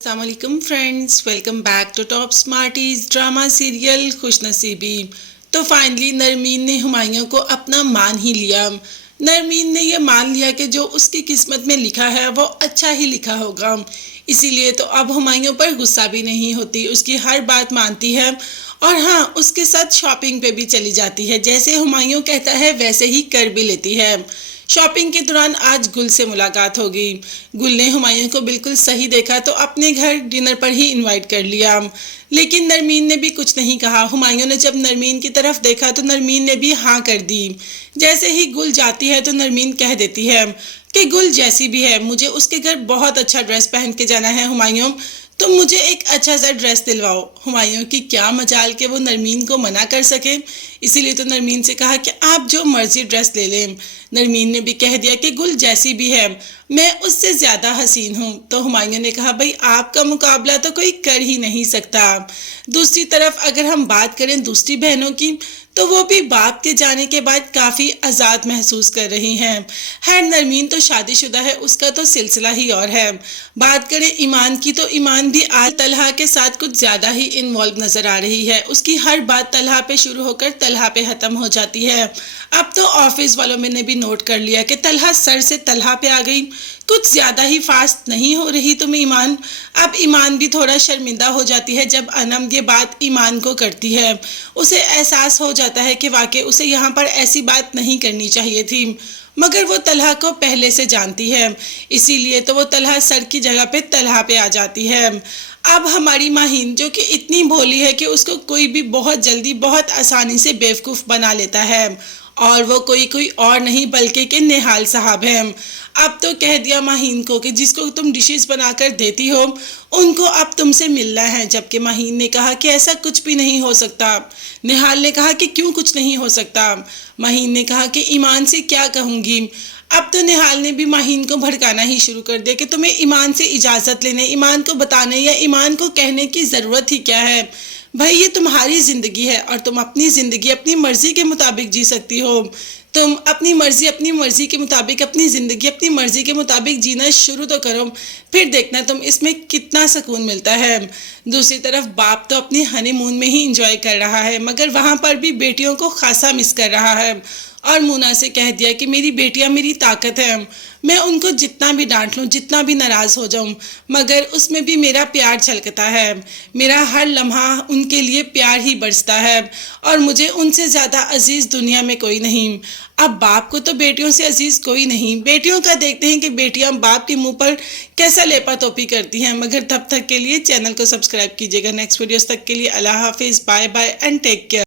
السلام علیکم friends, welcome back to top smarties drama serial Khush Naseebi. تو فائنلی نرمین نے ہمایوں کو اپنا مان ہی لیا۔ نرمین نے یہ مان لیا کہ جو اس کی قسمت میں لکھا ہے وہ اچھا ہی لکھا ہوگا، اسی لیے تو اب ہمایوں پر غصہ بھی نہیں ہوتی، اس کی ہر بات مانتی ہے اور ہاں اس کے ساتھ شاپنگ پہ بھی چلی جاتی ہے، جیسے ہمایوں کہتا ہے ویسے ہی کر بھی لیتی ہے۔ شاپنگ کے دوران آج گل سے ملاقات ہوگی۔ گل نے ہمایوں کو بالکل صحیح دیکھا تو اپنے گھر ڈنر پر ہی انوائٹ کر لیا، لیکن نرمین نے بھی کچھ نہیں کہا۔ ہمایوں نے جب نرمین کی طرف دیکھا تو نرمین نے بھی ہاں کر دی۔ جیسے ہی گل جاتی ہے تو نرمین کہہ دیتی ہے کہ گل جیسی بھی ہے مجھے اس کے گھر بہت اچھا ڈریس پہن کے جانا ہے، ہمایوں تم مجھے ایک اچھا سا ڈریس دلواؤ۔ ہمایوں کی کیا مجال کہ وہ نرمین کو منع کر سکے، اسی لیے تو نرمین سے کہا کہ آپ جو مرضی ڈریس لے لیں۔ نرمین نے بھی کہہ دیا کہ گل جیسی بھی ہے میں اس سے زیادہ حسین ہوں، تو ہمایوں نے کہا بھئی آپ کا مقابلہ تو کوئی کر ہی نہیں سکتا۔ دوسری طرف اگر ہم بات کریں دوسری بہنوں کی تو وہ بھی باپ کے جانے کے بعد کافی آزاد محسوس کر رہی ہیں۔ خیر نرمین تو شادی شدہ ہے، اس کا تو سلسلہ ہی اور ہے۔ بات کریں ایمان کی تو ایمان بھی آج طلحہ کے ساتھ کچھ زیادہ ہی انوالو نظر آ رہی ہے، اس کی ہر بات طلحہ پہ شروع ہو کر طلحہ پہ ختم ہو جاتی ہے۔ اب تو آفس والوں میں نے بھی نوٹ کر لیا کہ طلحہ سر سے طلحہ پہ آ گئی، کچھ زیادہ ہی فاسٹ نہیں ہو رہی تم ایمان؟ اب ایمان بھی تھوڑا شرمندہ ہو جاتی ہے جب انم یہ بات ایمان کو کرتی ہے، اسے احساس ہو جاتا ہے کہ واقعی اسے یہاں پر ایسی بات نہیں کرنی چاہیے تھی، مگر وہ طلحہ کو پہلے سے جانتی ہے، اسی لیے تو وہ طلحہ سر کی جگہ پہ طلحہ پہ آ جاتی ہے۔ اب ہماری ماہین جو کہ اتنی بھولی ہے کہ اس کو کوئی بھی بہت جلدی بہت آسانی سے بیوقوف بنا لیتا ہے، اور وہ کوئی اور نہیں بلکہ کہ نہال صاحب ہیں۔ اب تو کہہ دیا ماہین کو کہ جس کو تم ڈشز بنا کر دیتی ہو ان کو اب تم سے ملنا ہے، جبکہ ماہین نے کہا کہ ایسا کچھ بھی نہیں ہو سکتا۔ نہال نے کہا کہ کیوں کچھ نہیں ہو سکتا؟ ماہین نے کہا کہ ایمان سے کیا کہوں گی؟ اب تو نہال نے بھی ماہین کو بھڑکانا ہی شروع کر دیا کہ تمہیں ایمان سے اجازت لینے، ایمان کو بتانے یا ایمان کو کہنے کی ضرورت ہی کیا ہے؟ بھائی یہ تمہاری زندگی ہے اور تم اپنی زندگی اپنی مرضی کے مطابق جی سکتی ہو، تم اپنی مرضی کے مطابق اپنی زندگی اپنی مرضی کے مطابق جینا شروع تو کرو، پھر دیکھنا تم اس میں کتنا سکون ملتا ہے۔ دوسری طرف باپ تو اپنی ہنی مون میں ہی انجوائے کر رہا ہے، مگر وہاں پر بھی بیٹیوں کو خاصا مس کر رہا ہے، اور مونا سے کہہ دیا کہ میری بیٹیاں میری طاقت ہیں، میں ان کو جتنا بھی ڈانٹ لوں جتنا بھی ناراض ہو جاؤں مگر اس میں بھی میرا پیار چھلکتا ہے، میرا ہر لمحہ ان کے لیے پیار ہی برستا ہے، اور مجھے ان سے زیادہ عزیز دنیا میں کوئی نہیں۔ اب باپ کو تو بیٹیوں سے عزیز کوئی نہیں، بیٹیوں کا دیکھتے ہیں کہ بیٹیاں باپ کے منہ پر کیسا لیپا توپی کرتی ہیں، مگر تب تک کے لیے چینل کو سبسکرائب کیجیے گا۔ نیکسٹ ویڈیوز تک کے لیے اللہ حافظ، bye bye and take care.